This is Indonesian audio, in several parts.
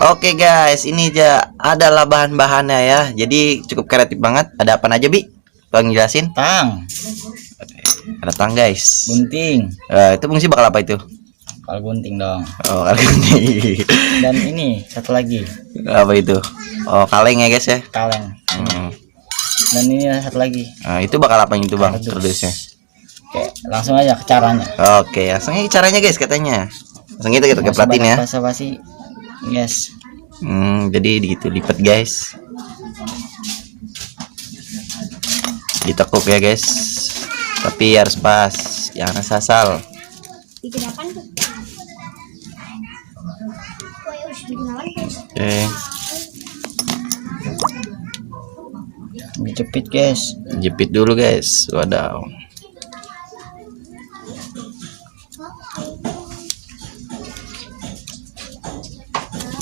Oke guys, ini aja adalah bahan-bahannya ya. Jadi cukup kreatif banget. Ada apa aja, Bi? Bang jelasin. Tang, Ada tang guys. gunting. Itu fungsi bakal apa itu? Kalau gunting dong. Oh, kali ini. Dan ini satu lagi, Apa itu? Oh, kaleng ya guys ya. kaleng. Hmm. Dan ini satu lagi. Nah, itu bakal apa itu bang? Kardus. Kardusnya. Oke, langsung aja ke caranya. Oke, langsung aja caranya guys katanya. Langsung kita ke platin ya. Basa-basi. Yes. Jadi gitu lipat guys. Ditekuk ya guys. Tapi harus pas, jangan sasal. Oke. Dijepit guys. Jepit dulu guys. Wadaw.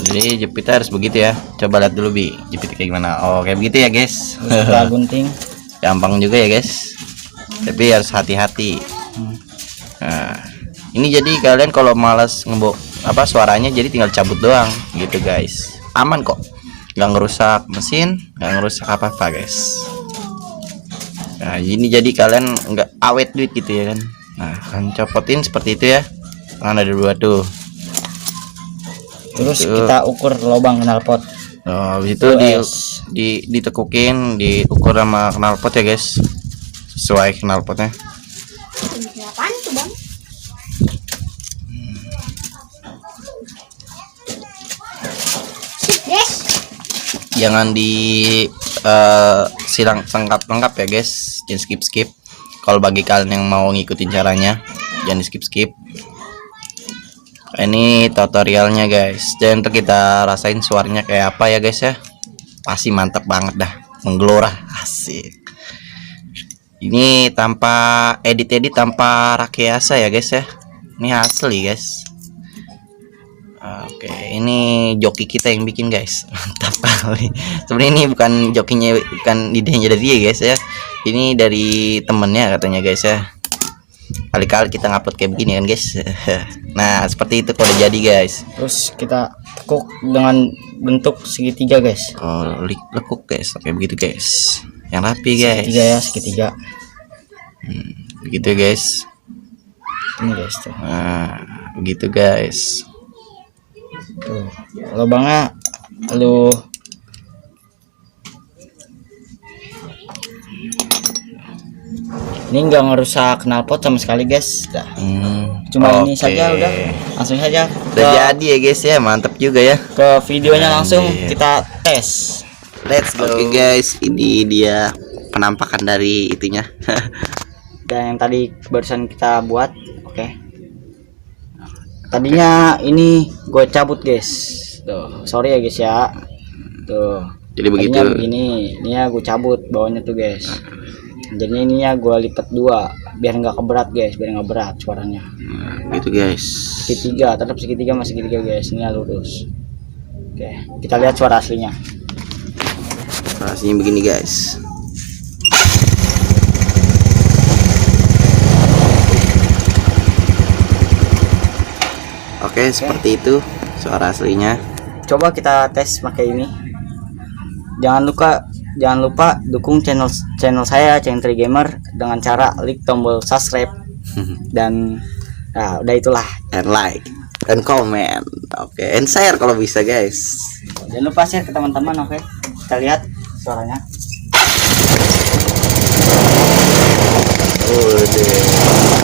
Jadi jepitnya harus begitu ya. Coba lihat dulu Bi, jepit kayak gimana. Oh, kayak begitu ya guys. Terus kita gunting. Gampang juga ya guys. Tapi harus hati-hati. Nah, ini jadi kalian kalau malas ngembok apa suaranya, jadi tinggal cabut doang gitu guys. Aman kok. Nggak ngerusak mesin, nggak ngerusak apa-apa guys. Nah, ini jadi kalian nggak awet duit gitu ya kan. Nah, kalian copotin seperti itu ya. Kan ada dua tuh. Terus Itu. kita ukur lubang knalpot. Oh, habis itu ditekukin, diukur sama knalpot ya guys. Sesuai knalpotnya. Apaan tuh bang? Sip guys. Jangan di silang lengkap ya guys, jangan skip. Kalau bagi kalian yang mau ngikutin caranya, jangan di skip. Ini tutorialnya guys, dan untuk kita rasain suaranya kayak apa ya guys ya. Pasti mantap banget dah, menggelora, asik. Ini tanpa edit tanpa rakyasa ya guys ya. Ini asli guys. Oke, ini joki kita yang bikin guys. Mantap kali. Sebenarnya ini bukan jokinya, bukan idenya dari dia guys ya. Ini dari temennya katanya guys ya. Kali-kali kita ngupload kayak begini kan guys. Nah, seperti itu kalau udah jadi guys. Terus kita tekuk dengan bentuk segitiga guys. Oh, lekuk guys, kayak begitu guys. Yang rapi guys. Segitiga ya, segitiga. Begitu guys. Ini guys tuh. Nah, begitu guys. Tuh, lubangnya lu ini nggak ngerusak knalpot sama sekali guys. Dah. Cuma ini saja udah. Langsung saja Udah jadi ya guys ya, mantap juga ya. ke videonya langsung Anjir. kita tes. Let's go. Oke guys, ini dia penampakan dari itunya. Dan yang tadi barusan kita buat, oke. Tadinya ini gue cabut guys. Tuh, sorry ya guys ya. Tuh. Jadi begitu. Tadinya begini, ini ya gue cabut bawahnya tuh guys. Jadi ini ya gue lipat dua biar nggak keberat guys, biar nggak berat suaranya. Nah, gitu guys. Segitiga, tetap segitiga masih segitiga guys. Ini ya lurus. Oke, kita lihat suara aslinya. Rasanya begini guys. Oke, seperti itu suara aslinya. Coba kita tes pakai ini. Jangan lupa dukung channel saya Centri Gamer dengan cara klik tombol subscribe dan nah, udah itulah, And like and comment. Oke, and share kalau bisa guys. jangan lupa share ke teman-teman. Oke, kita lihat suaranya. Udah.